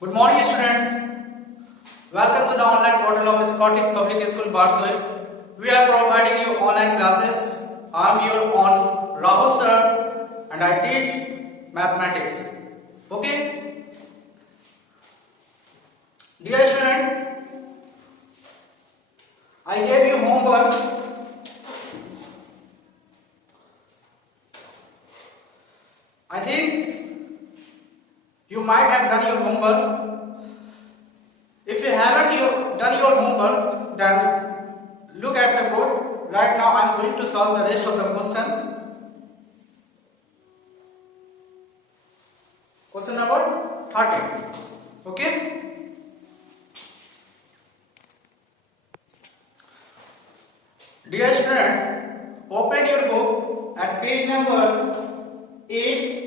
Good morning, students. Welcome to the online portal of Scottish Public School, Barcelona. We are providing you online classes. I am your own Rahul sir, and I teach mathematics. Okay, dear student, I gave you homework. I think you might have done your homework. If you haven't done your homework, then look at the board. Right now I am going to solve the rest of the question. Question number 13. Okay? Dear student, open your book at page number 8.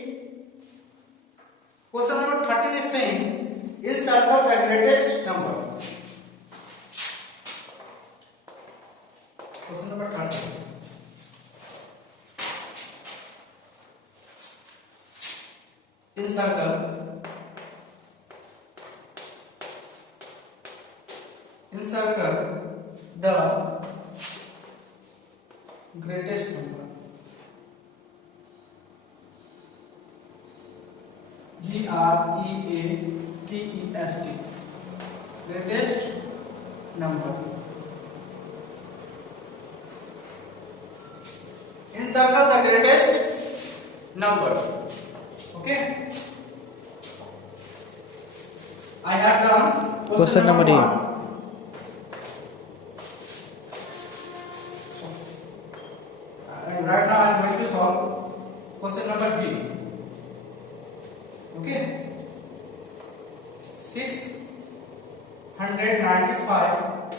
Question number 13 is saying, encircle the greatest number. Question number 13. Encircle the greatest number. Greatest, greatest number. Encircle the greatest number. Okay. I have done Question number 8. And right now I am going to solve question number B. Okay. 695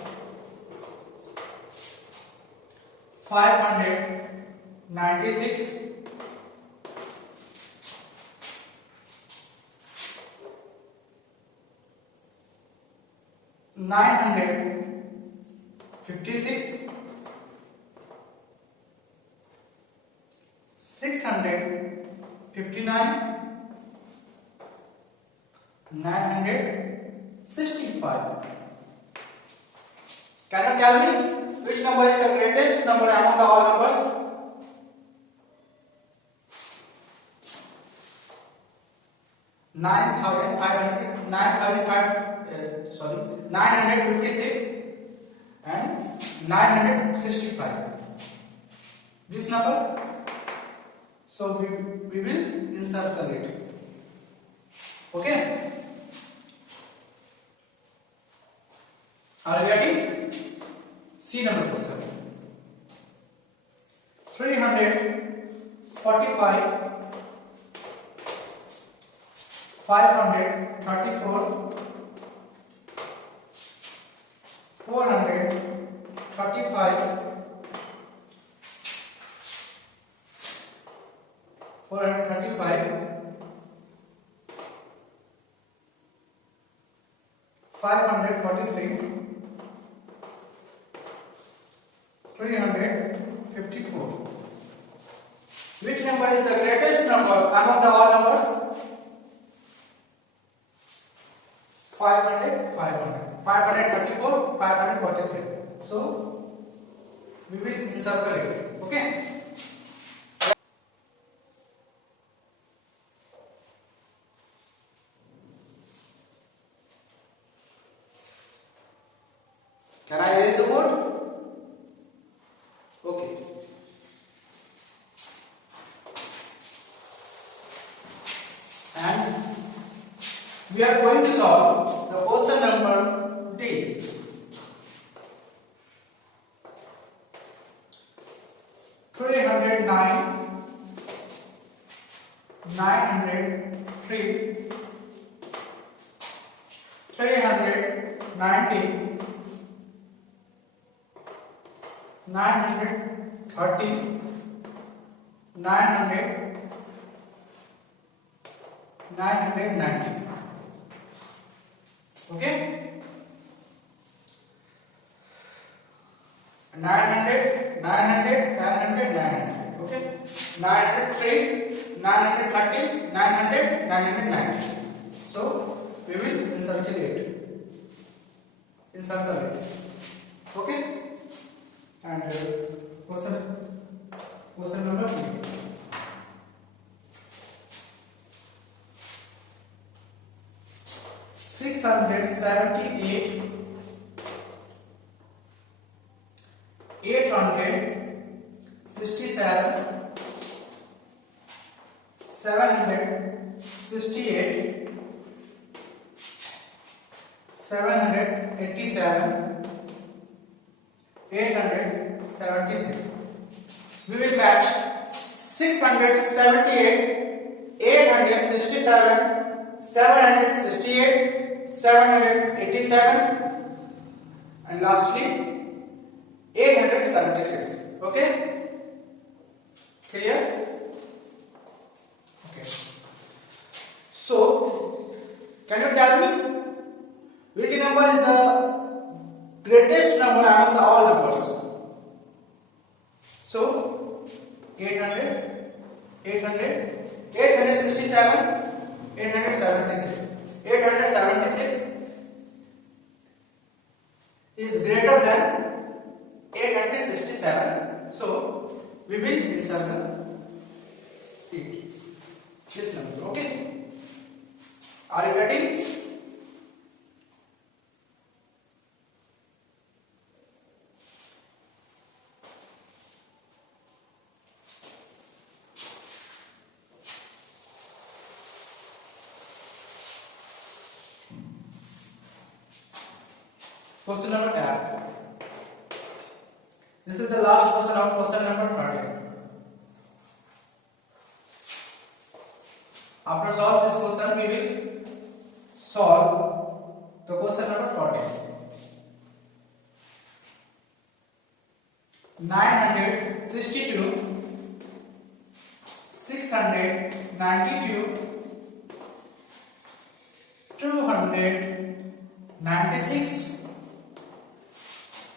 596 956 659 965. Can you tell me which number is the greatest number among the all numbers? Nine thousand five hundred, 956 and 965. This number. So we will encircle it. Okay. Are you ready? C number question. 345 534 435 543 354. Which number is the greatest number among the all numbers? 534, 543. So we will encircle it. Okay. Can I erase the board? Okay. And we are going to solve the question number D. Three hundred nine, 903, 390. 930, 990. Okay. 900, 900. Okay. 903, 930, 900, 990. So we will encircle it. Okay, and question number 2. 678 867 768 787 876. We will catch 678 867 768 787 and lastly 876. Okay, clear? Okay, so can you tell me which number is the greatest number among all numbers? So 800 867 876 is greater than 867, so we will encircle it, this number. Okay, are you getting? Question number 10. This is the last question of question number 13. After solve this question, we will solve the question number 14. 962 692 296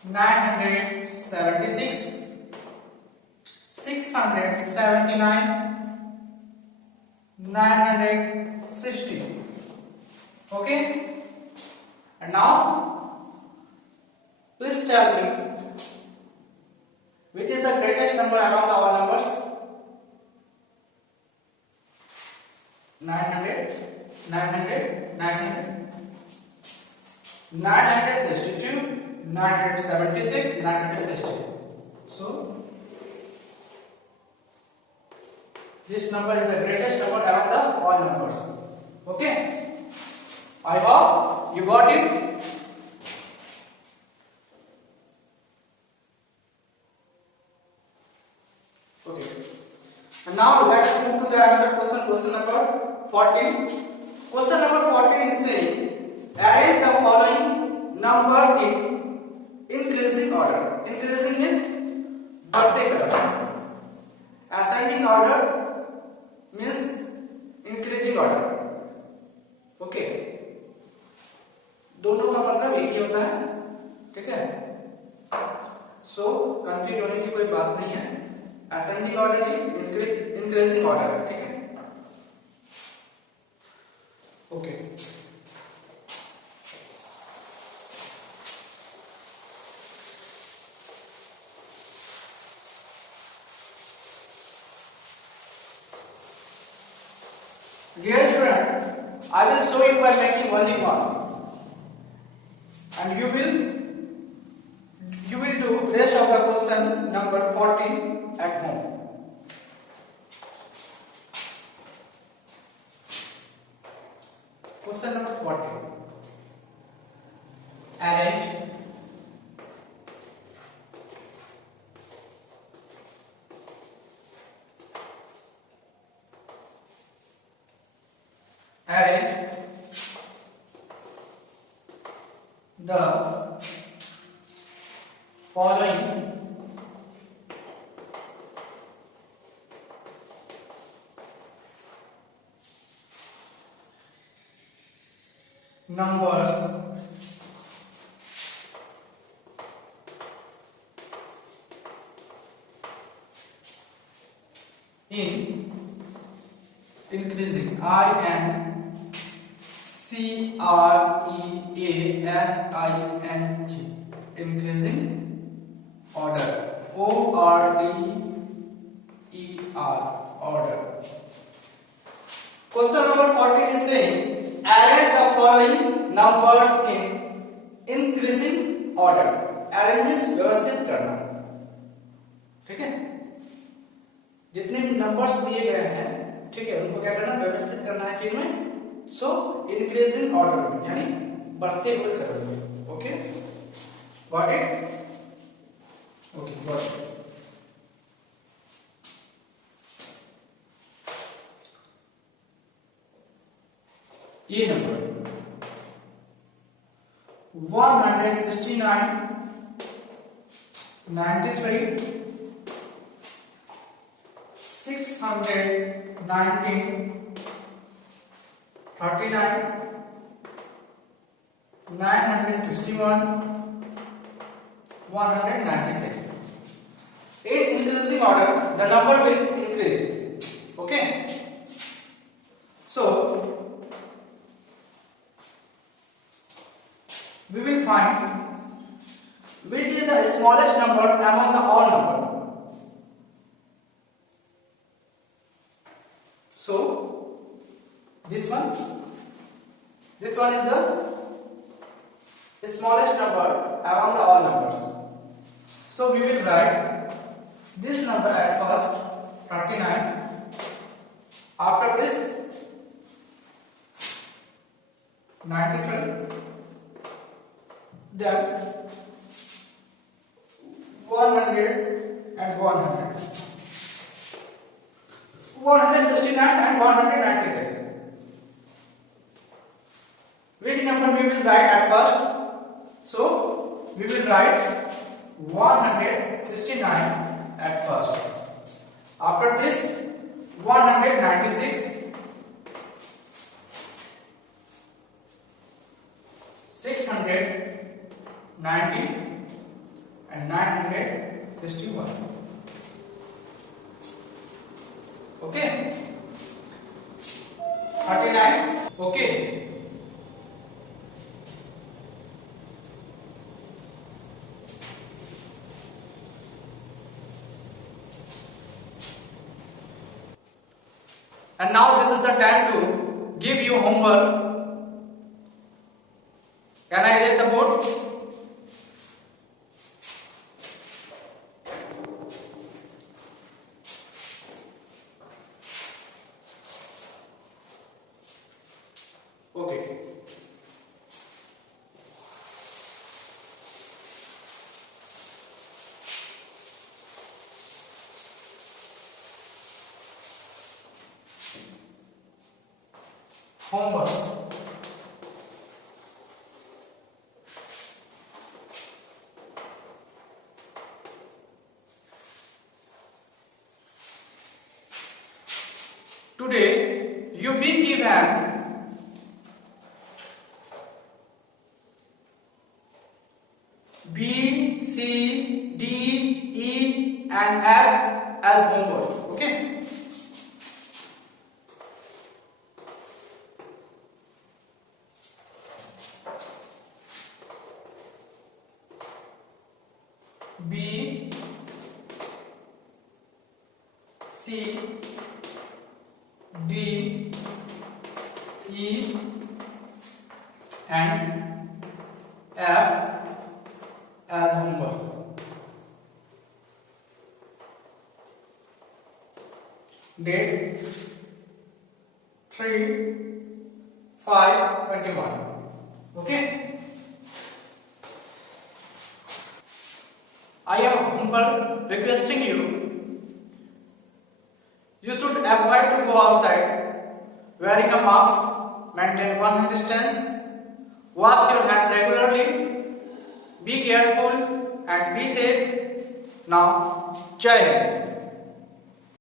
976 679 960. Okay, and now please tell me which is the greatest number among all numbers? 900 900 900 962 976 960. So this number is the greatest number among the all numbers. Okay, I hope you got it. Okay, and now let's move to the another question. Question number 14. Question number 14 is saying arrange the following numbers in increasing order. Increasing means बढ़ते क्रम. Ascending order means increasing order. Okay, दोनों का मतलब एक ही होता है. ठीक है, सो कंफ्यूज होने की कोई बात नहीं है. Ascending order ही increasing order है. ठीक है. Okay. Dear student, I will show you by making only one, and you will do rest of the question number 14 at home. Question number 14. Arrange the following numbers in increasing. INCREASING CREASING, increasing order. ORDER, order. Question number 14 is saying arrange the following numbers in increasing order. Arrange means व्यवस्थित करना, ठीक है। जितने भी numbers दिए गए हैं, ठीक है, उनको क्या करना, व्यवस्थित करना है किनमें, सो इंक्रीजिंग ऑर्डर में, यानी बढ़ते हुए क्रम में। Okay, got it? Okay, got it. ये number 169, 93, 619, 39, 961, 196. In increasing order, the number will increase. Okay. So we will find which is the smallest number among the all number. So this one is the smallest number among the all numbers. So we will write this number at first, 39. After this 93, then 100 and 100, 169 and 196. Which number we will write at first? So we will write 169 at first. After this 196, 690 and 961. Okay, 39. Okay, and now this is the time to give you homework. Can I erase the board? Okay. Homework. Today you be given B, C, D, E and F as homework. Okay. B, C, D, E and F as homework. Date 3/5/21. Okay. I am humble requesting you. You should avoid to go outside wearing a mask, maintain 1 hand distance, wash your hand regularly, be careful and be safe. Now, Jai Hind.